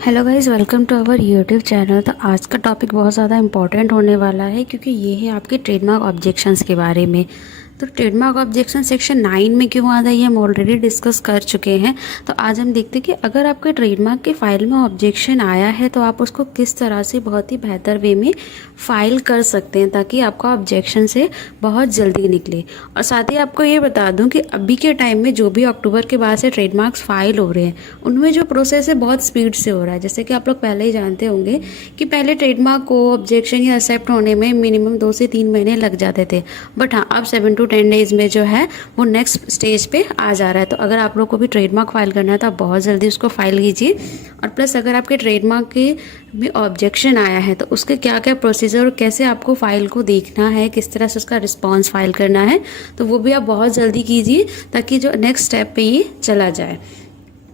Hello guys, welcome to our YouTube channel. तो आज का टॉपिक बहुत ज़्यादा इंपॉर्टेंट होने वाला है क्योंकि ये है आपके ट्रेडमार्क ऑब्जेक्शंस के बारे में। तो ट्रेडमार्क ऑब्जेक्शन सेक्शन 9 में क्यों आता है ये हम ऑलरेडी डिस्कस कर चुके हैं। तो आज हम देखते हैं कि अगर आपके ट्रेडमार्क के फाइल में ऑब्जेक्शन आया है तो आप उसको किस तरह से बहुत ही बेहतर वे में फाइल कर सकते हैं ताकि आपका ऑब्जेक्शन से बहुत जल्दी निकले। और साथ ही आपको ये बता दूं कि अभी के टाइम में जो भी अक्टूबर के बाद से ट्रेडमार्क्स फाइल हो रहे हैं उनमें जो प्रोसेस है बहुत स्पीड से हो रहा है। जैसे कि आप लोग पहले ही जानते होंगे कि पहले ट्रेडमार्क को ऑब्जेक्शन या एक्सेप्ट होने में मिनिमम 2 से 3 महीने लग जाते थे, बट हाँ अब 7 to 10 डेज में जो है वो नेक्स्ट स्टेज पे आ जा रहा है। तो अगर आप लोग को भी ट्रेडमार्क फाइल करना है तो आप बहुत जल्दी उसको फाइल कीजिए। और प्लस अगर आपके ट्रेडमार्क के में ऑब्जेक्शन आया है तो उसके क्या क्या प्रोसीजर और कैसे आपको फाइल को देखना है, किस तरह से उसका रिस्पॉन्स फाइल करना है, तो वो भी आप बहुत जल्दी कीजिए ताकि जो नेक्स्ट स्टेप पे ये चला जाए।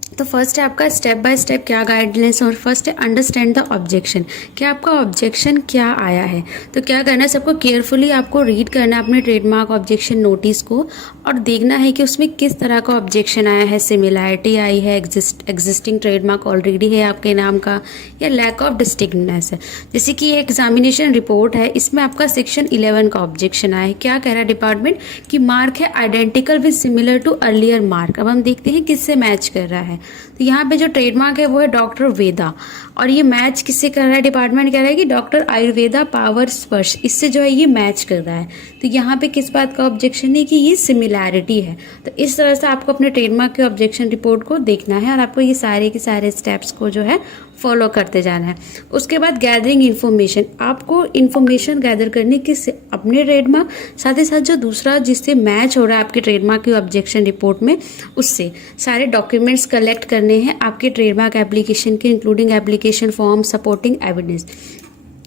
तो फर्स्ट है आपका स्टेप बाय स्टेप क्या गाइडलाइंस। और फर्स्ट है अंडरस्टैंड द ऑब्जेक्शन, कि आपका ऑब्जेक्शन क्या आया है। तो क्या करना है, सबको केयरफुली आपको रीड करना है अपने ट्रेडमार्क ऑब्जेक्शन नोटिस को और देखना है कि उसमें किस तरह का ऑब्जेक्शन आया है। सिमिलैरिटी आई है, एग्जिस्टिंग ट्रेडमार्क ऑलरेडी है आपके नाम का, या लैक ऑफ डिस्टिंक्टनेस है। जैसे कि ये एग्जामिनेशन रिपोर्ट है, इसमें आपका सेक्शन 11 का ऑब्जेक्शन आया है। क्या कह रहा है डिपार्टमेंट कि मार्क है identical with similar to earlier mark. अब हम देखते हैं किससे मैच कर रहा है। तो यहाँ पे जो ट्रेडमार्क है वो है डॉक्टर वेदा, और ये मैच किससे कर रहा है, डिपार्टमेंट कह रहा है कि डॉक्टर आयुर्वेदा पावर स्पर्श, इससे जो है ये मैच कर रहा है। तो यहाँ पे किस बात का ऑब्जेक्शन है कि ये सिमिलैरिटी है। तो इस तरह से आपको अपने ट्रेडमार्क के ऑब्जेक्शन रिपोर्ट को देखना है और आपको ये सारे के सारे स्टेप्स को जो है फॉलो करते जाना है। उसके बाद गैदरिंग इन्फॉर्मेशन, आपको इन्फॉर्मेशन गैदर करनी किससे, अपने ट्रेडमार्क, साथ ही साथ जो दूसरा जिससे मैच हो रहा है आपके ट्रेडमार्क की ऑब्जेक्शन रिपोर्ट में उससे सारे डॉक्यूमेंट्स कलेक्ट करने हैं आपके ट्रेडमार्क एप्लीकेशन के, including application form, supporting evidence.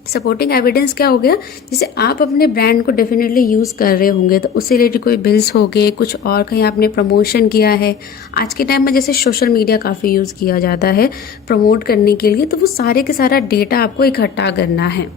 Supporting evidence क्या हो गया, जैसे आप अपने ब्रांड को डेफिनेटली यूज़ कर रहे होंगे तो उससे रिलेटेड कोई बिल्स हो गए, कुछ और कहीं आपने प्रमोशन किया है। आज के टाइम में जैसे सोशल मीडिया काफ़ी यूज़ किया जाता है प्रमोट करने के लिए, तो वो सारे के सारा डेटा आपको इकट्ठा करना है।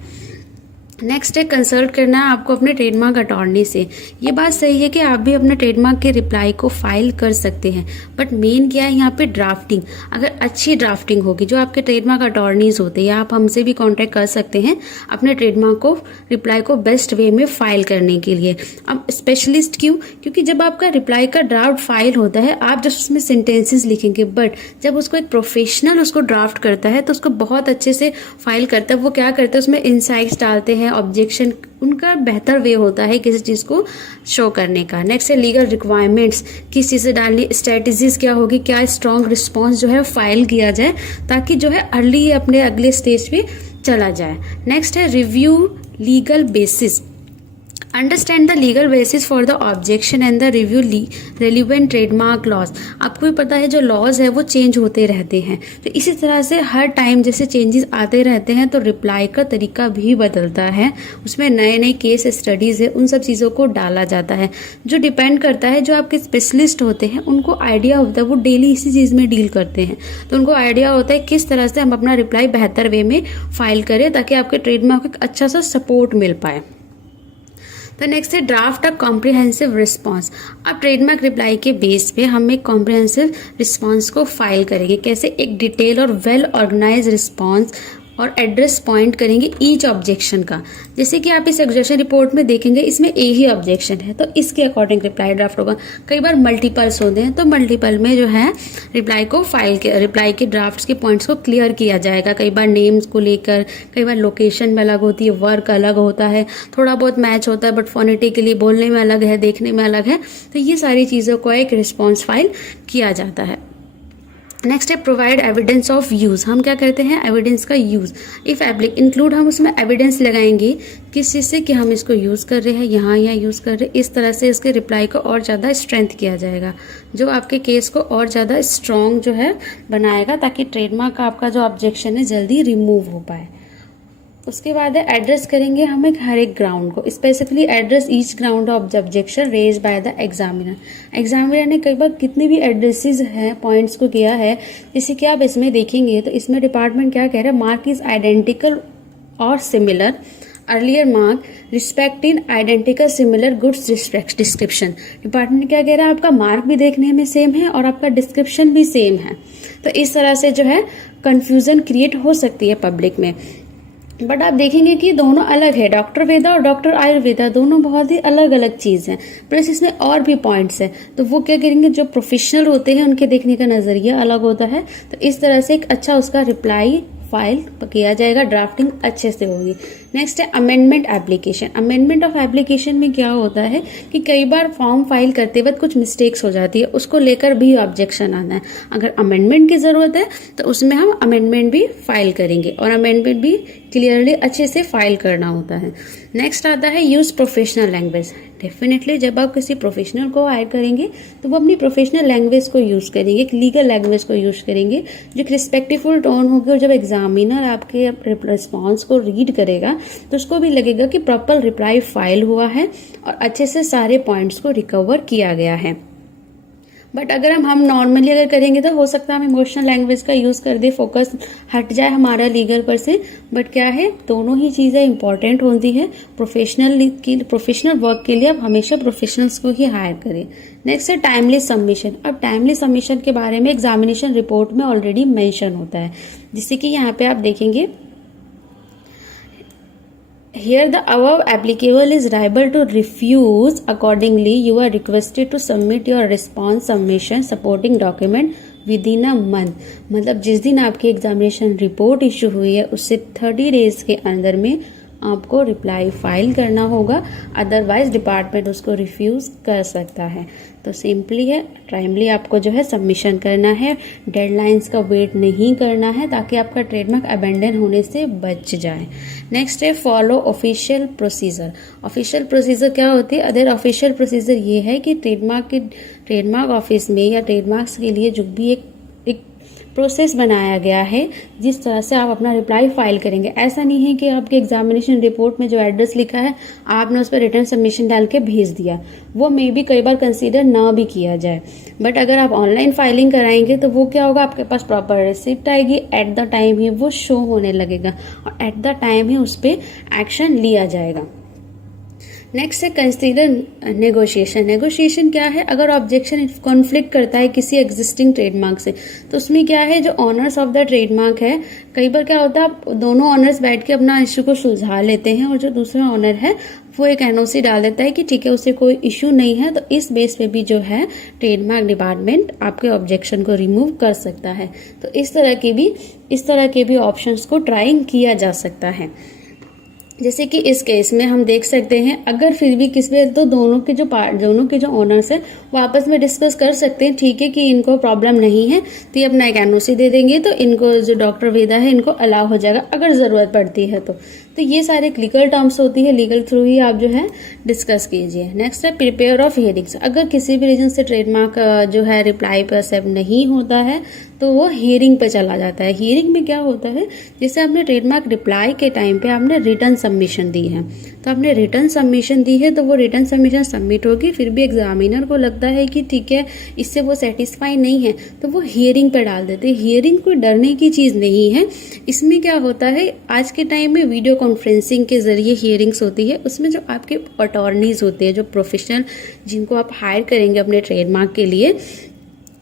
नेक्स्ट है कंसल्ट करना है आपको अपने ट्रेडमार्क अटॉर्नी से। ये बात सही है कि आप भी अपने ट्रेडमार्क के रिप्लाई को फाइल कर सकते हैं, बट मेन क्या है यहाँ पे ड्राफ्टिंग। अगर अच्छी ड्राफ्टिंग होगी, जो आपके ट्रेडमार्क अटॉर्नीज होते हैं, या आप हमसे भी कांटेक्ट कर सकते हैं अपने ट्रेडमार्क को रिप्लाई को बेस्ट वे में फाइल करने के लिए। अब स्पेशलिस्ट क्यों, क्योंकि जब आपका रिप्लाई का ड्राफ्ट फाइल होता है आप जस्ट उसमें सेंटेंसेस लिखेंगे, बट जब उसको एक प्रोफेशनल उसको ड्राफ्ट करता है तो उसको बहुत अच्छे से फाइल करता है। वो क्या करता है, उसमें इंसाइट्स डालते हैं, ऑब्जेक्शन उनका बेहतर वे होता है किसी चीज़ को शो करने का। नेक्स्ट है लीगल रिक्वायरमेंट्स, किस चीज़ से डालनी, स्ट्रेटजीज क्या होगी, क्या स्ट्रॉन्ग रिस्पॉन्स जो है फाइल किया जाए ताकि जो है अर्ली अपने अगले स्टेज पे चला जाए। नेक्स्ट है review legal basis, understand the legal basis for the objection and the review relevant trademark laws. आपको भी पता है जो लॉज है वो चेंज होते रहते हैं, तो इसी तरह से हर टाइम जैसे चेंजेस आते रहते हैं तो रिप्लाई का तरीका भी बदलता है। उसमें नए नए केस स्टडीज़ है, उन सब चीज़ों को डाला जाता है। जो डिपेंड करता है, जो आपके स्पेशलिस्ट होते हैं उनको आइडिया होता है, वो डेली इसी चीज़ में डील करते हैं, तो उनको आइडिया होता है किस तरह से हम अपना रिप्लाई बेहतर वे में फाइल करें ताकि आपके ट्रेडमार्क को एक अच्छा सा सपोर्ट मिल पाए। तो नेक्स्ट है ड्राफ्ट अ कॉम्प्रिहेंसिव रिस्पॉन्स। अब ट्रेडमार्क रिप्लाई के बेस पे हम एक कॉम्प्रिहेंसिव रिस्पॉन्स को फाइल करेंगे। कैसे, एक डिटेल और वेल ऑर्गेनाइज रिस्पॉन्स और एड्रेस पॉइंट करेंगे ईच ऑब्जेक्शन का। जैसे कि आप इस ऑब्जेक्शन रिपोर्ट में देखेंगे इसमें एक ही ऑब्जेक्शन है तो इसके अकॉर्डिंग रिप्लाई ड्राफ्ट होगा। कई बार मल्टीपल्स होते हैं तो मल्टीपल में जो है रिप्लाई को रिप्लाई के ड्राफ्ट्स के पॉइंट्स को क्लियर किया जाएगा। कई बार नेम्स को लेकर, कई बार लोकेशन में अलग होती है, वर्क अलग होता है, थोड़ा बहुत मैच होता है बट फोनेटिकली बोलने में अलग है, देखने में अलग है, तो ये सारी चीज़ों को एक रिस्पॉन्स फाइल किया जाता है। नेक्स्ट है प्रोवाइड एविडेंस ऑफ यूज़। हम क्या करते हैं, एविडेंस का यूज़, इफ़ एप्लिक इंक्लूड, हम उसमें एविडेंस लगाएंगे किस चीज़ से कि हम इसको यूज़ कर रहे हैं, यहाँ यूज़ कर रहे हैं। इस तरह से इसके रिप्लाई को और ज़्यादा स्ट्रेंथ किया जाएगा, जो आपके केस को और ज़्यादा स्ट्रॉन्ग जो है बनाएगा ताकि ट्रेडमार्क का आपका जो ऑब्जेक्शन है जल्दी रिमूव हो पाए। उसके बाद है एड्रेस करेंगे हम एक हर एक ग्राउंड को, specifically address each ground of objection raised by the examiner. Examiner ने कई बार कितने भी एड्रेसेस हैं पॉइंट्स को किया है, जैसे कि आप इसमें देखेंगे तो इसमें डिपार्टमेंट क्या कह रहा है, मार्क इज आइडेंटिकल और similar earlier mark respect in identical similar goods description. Department क्या कह रहा है, आपका मार्क भी देखने में सेम है और आपका डिस्क्रिप्शन भी सेम है। तो इस तरह से जो है कंफ्यूजन क्रिएट हो सकती है पब्लिक में। बट आप देखेंगे कि दोनों अलग है, डॉक्टर वेदा और डॉक्टर आयुर्वेदा दोनों बहुत ही अलग अलग चीज़ हैं। प्लस इसमें और भी पॉइंट्स हैं, तो वो क्या करेंगे, जो प्रोफेशनल होते हैं उनके देखने का नज़रिया अलग होता है। तो इस तरह से एक अच्छा उसका रिप्लाई फाइल किया जाएगा, ड्राफ्टिंग अच्छे से होगी। नेक्स्ट है amendment application. Amendment of application में क्या होता है कि कई बार फॉर्म फाइल करते वक्त कुछ मिस्टेक्स हो जाती है, उसको लेकर भी ऑब्जेक्शन आना है। अगर अमेंडमेंट की ज़रूरत है तो उसमें हम अमेंडमेंट भी फाइल करेंगे, और अमेंडमेंट भी क्लियरली अच्छे से फाइल करना होता है। नेक्स्ट आता है यूज़ प्रोफेशनल लैंग्वेज। डेफिनेटली जब आप किसी प्रोफेशनल को हायर करेंगे तो वो अपनी प्रोफेशनल लैंग्वेज को यूज़ करेंगे, एक लीगल लैंग्वेज को यूज़ करेंगे, जो एक रिस्पेक्टफुल टोन होगी। और जब एग्जामिनर आपके रिस्पॉन्स को रीड करेगा तो उसको भी लगेगा कि प्रॉपर रिप्लाई फाइल हुआ है और अच्छे से सारे पॉइंट्स को रिकवर किया गया है। बट अगर हम नॉर्मली अगर करेंगे तो हो सकता है हम इमोशनल लैंग्वेज का यूज़ कर दे, फोकस हट जाए हमारा लीगल पर से। बट क्या है, दोनों ही चीज़ें इंपॉर्टेंट होती है। प्रोफेशनल वर्क के लिए आप हमेशा प्रोफेशनल्स को ही हायर करें। नेक्स्ट है टाइमली सबमिशन। अब टाइमली सबमिशन के बारे में एग्जामिनेशन रिपोर्ट में ऑलरेडी मेंशन होता है, जिससे कि यहाँ पे आप देखेंगे, here the above applicable is liable to refuse. Accordingly, you are requested to submit your response submission supporting document within a month. मतलब जिस दिन आपकी एग्जामिनेशन रिपोर्ट इशू हुई है उससे 30 डेज के अंदर में आपको रिप्लाई फाइल करना होगा, अदरवाइज डिपार्टमेंट उसको रिफ्यूज कर सकता है। तो सिंपली है, टाइमली आपको जो है सबमिशन करना है, डेडलाइंस का वेट नहीं करना है, ताकि आपका ट्रेडमार्क अबेंडन होने से बच जाए। नेक्स्ट है follow official procedure. Official procedure क्या होती है? अदर ऑफिशियल प्रोसीजर ये है कि ट्रेडमार्क ऑफिस में या ट्रेडमार्क्स के लिए जो भी एक प्रोसेस बनाया गया है, जिस तरह से आप अपना रिप्लाई फाइल करेंगे। ऐसा नहीं है कि आपके एग्जामिनेशन रिपोर्ट में जो एड्रेस लिखा है आपने उस पर रिटर्न सबमिशन डाल के भेज दिया, वो मे भी कई बार कंसीडर ना भी किया जाए। बट अगर आप ऑनलाइन फाइलिंग कराएंगे तो वो क्या होगा, आपके पास प्रॉपर रिसिप्ट आएगी, एट द टाइम ही वो शो होने लगेगा और एट द टाइम ही उस पर एक्शन लिया जाएगा। नेक्स्ट है कंसीडर नेगोशिएशन। नेगोशिएशन क्या है? अगर ऑब्जेक्शन कॉन्फ्लिक्ट करता है किसी एग्जिस्टिंग ट्रेडमार्क से, तो उसमें क्या है, जो ऑनर्स ऑफ द ट्रेडमार्क है, कई बार क्या होता है आप दोनों ऑनर्स बैठ के अपना इश्यू को सुलझा लेते हैं और जो दूसरा ऑनर है वो एक एनओसी डाल देता है कि ठीक है उसे कोई इश्यू नहीं है। तो इस बेस पे भी जो है ट्रेडमार्क डिपार्टमेंट आपके ऑब्जेक्शन को रिमूव कर सकता है। तो इस तरह के भी ऑप्शंस को ट्राई किया जा सकता है। जैसे कि इस केस में हम देख सकते हैं, अगर फिर भी किस पे तो दोनों के जो ओनर्स हैं वो आपस में डिस्कस कर सकते हैं, ठीक है कि इनको प्रॉब्लम नहीं है तो ये अपना एक एनओसी दे देंगे, तो इनको जो डॉक्टर वेदा है इनको अलाउ हो जाएगा अगर ज़रूरत पड़ती है तो ये सारे लीगल टर्म्स होती है, लीगल थ्रू ही आप जो है डिस्कस कीजिए। नेक्स्ट है प्रिपेयर ऑफ हियरिंग्स। अगर किसी भी रीजन से ट्रेडमार्क जो है रिप्लाई पर एक्सेप्ट नहीं होता है तो वो हियरिंग पे चला जाता है। हियरिंग में क्या होता है, जैसे आपने ट्रेडमार्क रिप्लाई के टाइम पे आपने रिटर्न सबमिशन दी है, तो आपने रिटर्न सबमिशन दी है तो वो रिटर्न सबमिशन सबमिट होगी, फिर भी एग्जामिनर को लगता है कि ठीक है इससे वो सेटिस्फाई नहीं है तो वो हियरिंग पे डाल देते हैं। हियरिंग कोई डरने की चीज़ नहीं है। इसमें क्या होता है, आज के टाइम में वीडियो कॉन्फ्रेंसिंग के जरिए हियरिंग्स होती है, उसमें जो आपके अटॉर्नीज होते हैं, जो प्रोफेशनल जिनको आप हायर करेंगे अपने ट्रेडमार्क के लिए,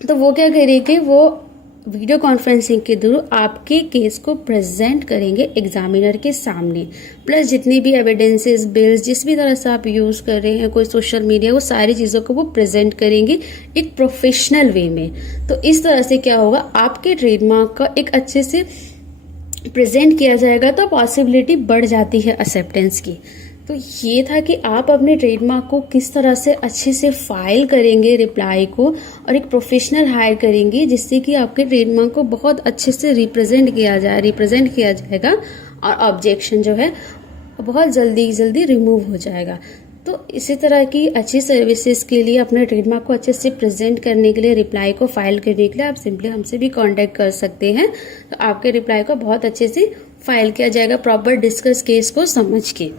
तो वो क्या करेंगे, वो वीडियो कॉन्फ्रेंसिंग के थ्रू आपके केस को प्रेजेंट करेंगे एग्जामिनर के सामने। प्लस जितनी भी एविडेंसेस, बिल्स, जिस भी तरह से आप यूज़ कर रहे हैं, कोई सोशल मीडिया, वो सारी चीज़ों को वो प्रेजेंट करेंगे एक प्रोफेशनल वे में। तो इस तरह से क्या होगा, आपके ट्रेडमार्क का एक अच्छे से प्रेजेंट किया जाएगा तो पॉसिबिलिटी बढ़ जाती है एक्सेप्टेंस की। तो ये था कि आप अपने ट्रेडमार्क को किस तरह से अच्छे से फाइल करेंगे रिप्लाई को, और एक प्रोफेशनल हायर करेंगे जिससे कि आपके ट्रेडमार्क को बहुत अच्छे से रिप्रेजेंट किया जाएगा और ऑब्जेक्शन जो है बहुत जल्दी रिमूव हो जाएगा। तो इसी तरह की अच्छी सर्विसेज के लिए, अपने ट्रेडमार्क को अच्छे से प्रेजेंट करने के लिए, रिप्लाई को फाइल करने के लिए आप सिंपली हमसे भी कांटेक्ट कर सकते हैं। तो आपके रिप्लाई को बहुत अच्छे से फाइल किया जाएगा प्रॉपर डिस्कस केस को समझ के।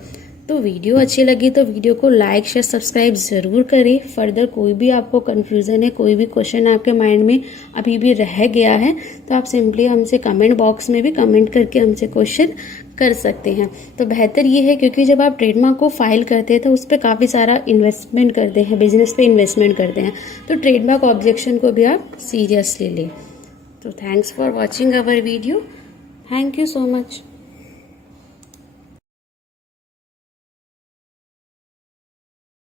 तो वीडियो अच्छी लगी तो वीडियो को लाइक, शेयर, सब्सक्राइब ज़रूर करें। फर्दर कोई भी आपको कन्फ्यूज़न है, कोई भी क्वेश्चन आपके माइंड में अभी भी रह गया है, तो आप सिंपली हमसे कमेंट बॉक्स में भी कमेंट करके हमसे क्वेश्चन कर सकते हैं। तो बेहतर ये है, क्योंकि जब आप ट्रेडमार्क को फाइल करते हैं तो उस पर काफ़ी सारा इन्वेस्टमेंट करते हैं, बिजनेस पे इन्वेस्टमेंट करते हैं, तो ट्रेडमार्क ऑब्जेक्शन को भी आप सीरियसली लें। तो thanks for watching our video. Thank you so much.